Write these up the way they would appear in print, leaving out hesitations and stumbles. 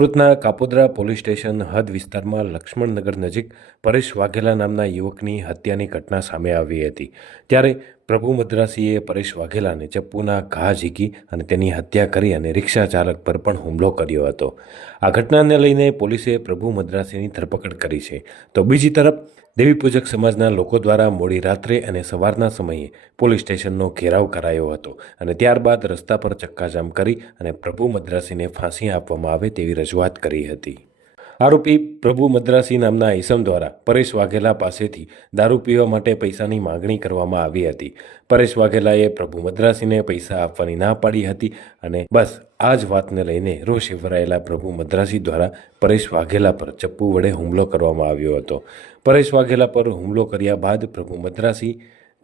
સુરતના Kapodra police station હદ વિસ્તારમાં લક્ષ્મણનગર નજીક પરેશ વાઘેલા નામના યુવકની હત્યાની ઘટના સામે આવી હતી। ત્યારે પ્રભુ મદ્રાસીએ પરેશ વાઘેલાને ચપ્પુના ઘા ઝીકી અને તેની હત્યા કરી અને રિક્ષા ચાલક પર પણ હુમલો કર્યો હતો। આ ઘટનાને લઈને પોલીસે પ્રભુ મદ્રાસીની ધરપકડ કરી છે। તો બીજી તરફ દેવી પૂજક સમાજના લોકો દ્વારા મોડી રાત્રે અને સવારના સમયે પોલીસ સ્ટેશનનો ઘેરાવ કરાયો હતો અને ત્યારબાદ રસ્તા પર ચક્કાજામ કરી અને પ્રભુ મદ્રાસીને ફાંસી આપવામાં આવે તેવી રજૂઆત કરી હતી। આરોપી પ્રભુ મદ્રાસી નામના ઈસમ દ્વારા પરેશ વાઘેલા પાસેથી દારૂ પીવા માટે પૈસાની માગણી કરવામાં આવી હતી। પરેશ વાઘેલાએ પ્રભુ મદ્રાસીને પૈસા આપવાની ના પાડી હતી અને બસ આ જ વાતને લઈને રોષે ભરાયેલા પ્રભુ મદ્રાસી દ્વારા પરેશ વાઘેલા પર ચપ્પુ વડે હુમલો કરવામાં આવ્યો હતો। પરેશ વાઘેલા પર હુમલો કર્યા બાદ પ્રભુ મદ્રાસી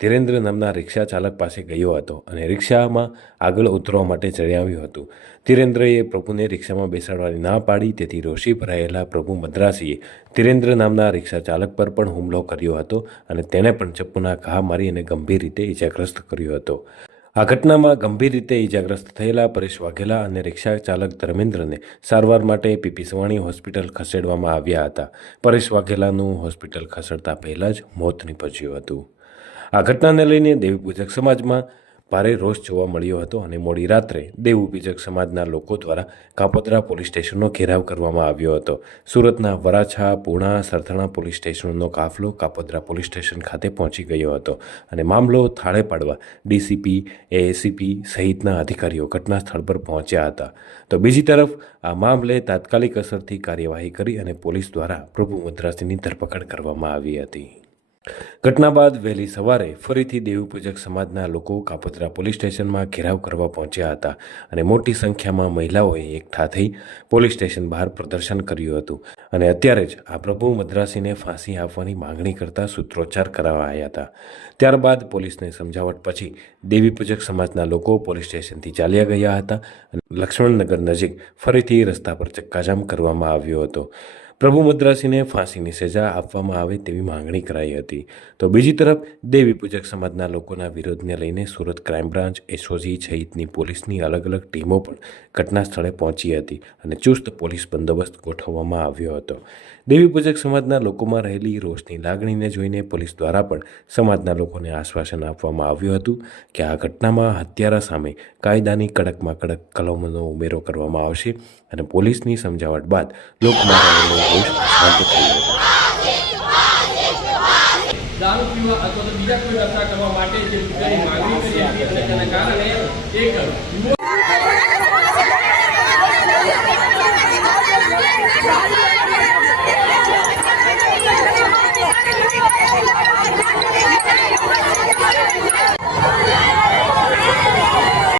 ધીરેન્દ્ર નામના રિક્ષા ચાલક પાસે ગયો હતો અને રિક્ષામાં આગળ ઉતરવા માટે જણાવ્યું હતું। ધીરેન્દ્રએ પ્રભુને રિક્ષામાં બેસાડવાની ના પાડી, તેથી રોષે ભરાયેલા પ્રભુ મદ્રાસીએ ધીરેન્દ્ર નામના રિક્ષા ચાલક પર પણ હુમલો કર્યો હતો અને તેણે પણ ચપ્પુના ઘા મારી અને ગંભીર રીતે ઇજાગ્રસ્ત કર્યો હતો। આ ઘટનામાં ગંભીર રીતે ઇજાગ્રસ્ત થયેલા પરેશ વાઘેલા અને રિક્ષા ચાલક ધર્મેન્દ્રને સારવાર માટે પીપી સવાણી હોસ્પિટલ ખસેડવામાં આવ્યા હતા। પરેશ વાઘેલાનું હોસ્પિટલ ખસેડતા પહેલાં જ મોત નીપજ્યું હતું। આ ઘટનાને લઈને દેવી પૂજક સમાજમાં ભારે રોષ જોવા મળ્યો હતો અને મોડી રાત્રે દેવી પૂજક સમાજના લોકો દ્વારા કાપોદ્રા પોલીસ સ્ટેશનનો ઘેરાવ કરવામાં આવ્યો હતો। સુરતના વરાછા, પૂણા, સરથાણા પોલીસ સ્ટેશનનો કાફલો કાપોદ્રા પોલીસ સ્ટેશન ખાતે પહોંચી ગયો હતો અને મામલો થાળે પાડવા ડીસીપી, એએસીપી સહિતના અધિકારીઓ ઘટના સ્થળ પર પહોંચ્યા હતા। તો બીજી તરફ આ મામલે તાત્કાલિક અસરથી કાર્યવાહી કરી અને પોલીસ દ્વારા પ્રભુ મદ્રાસીની ધરપકડ કરવામાં આવી હતી। ઘટના બાદ વહેલી સવારે ફરીથી દેવી પૂજક સમાજના લોકો કાપોદ્રા પોલીસ સ્ટેશનમાં ઘેરાવ કરવા પહોંચ્યા હતા અને મોટી સંખ્યામાં મહિલાઓએ એકઠા થઈ પોલીસ સ્ટેશન બહાર પ્રદર્શન કર્યું હતું અને અત્યારે જ આ પ્રભુ મદ્રાસીને ફાંસી આપવાની માંગણી કરતા સૂત્રોચ્ચાર કરાવાયા હતા। ત્યારબાદ પોલીસને સમજાવટ પછી દેવી પૂજક સમાજના લોકો પોલીસ સ્ટેશનથી ચાલ્યા ગયા હતા અને લક્ષ્મણનગર નજીક ફરીથી રસ્તા પર ચક્કાજામ કરવામાં આવ્યો હતો। પ્રભુ મદ્રાસીને ફાંસીની સજા આપવામાં આવે તેવી માંગણી કરાઈ હતી। તો બીજી તરફ દેવી પૂજક સમાજના લોકોના વિરોધને લઈને સુરત ક્રાઇમ બ્રાન્ચ, એસઓજી સહિતની પોલીસની અલગ અલગ ટીમો પણ ઘટના સ્થળે પહોંચી હતી અને ચુસ્ત પોલીસ બંદોબસ્ત ગોઠવવામાં આવ્યો હતો। દેવી પૂજક સમાજના લોકોમાં રહેલી રોષની લાગણીને જોઈને પોલીસ દ્વારા પણ સમાજના લોકોને આશ્વાસન આપવામાં આવ્યું હતું કે આ ઘટનામાં હત્યારા સામે કાયદાની કડકમાં કડક કલમોનો ઉમેરો કરવામાં આવશે અને પોલીસની સમજાવટ બાદ લોકમાં રહેલો રોષ શાંત થયો હતો। દારૂ પીવા અથવા તો બીજા કોઈ નશા કરવા માટે જે રૂપિયાની માંગણી કરી હતી અને તેના કારણે એક યુવક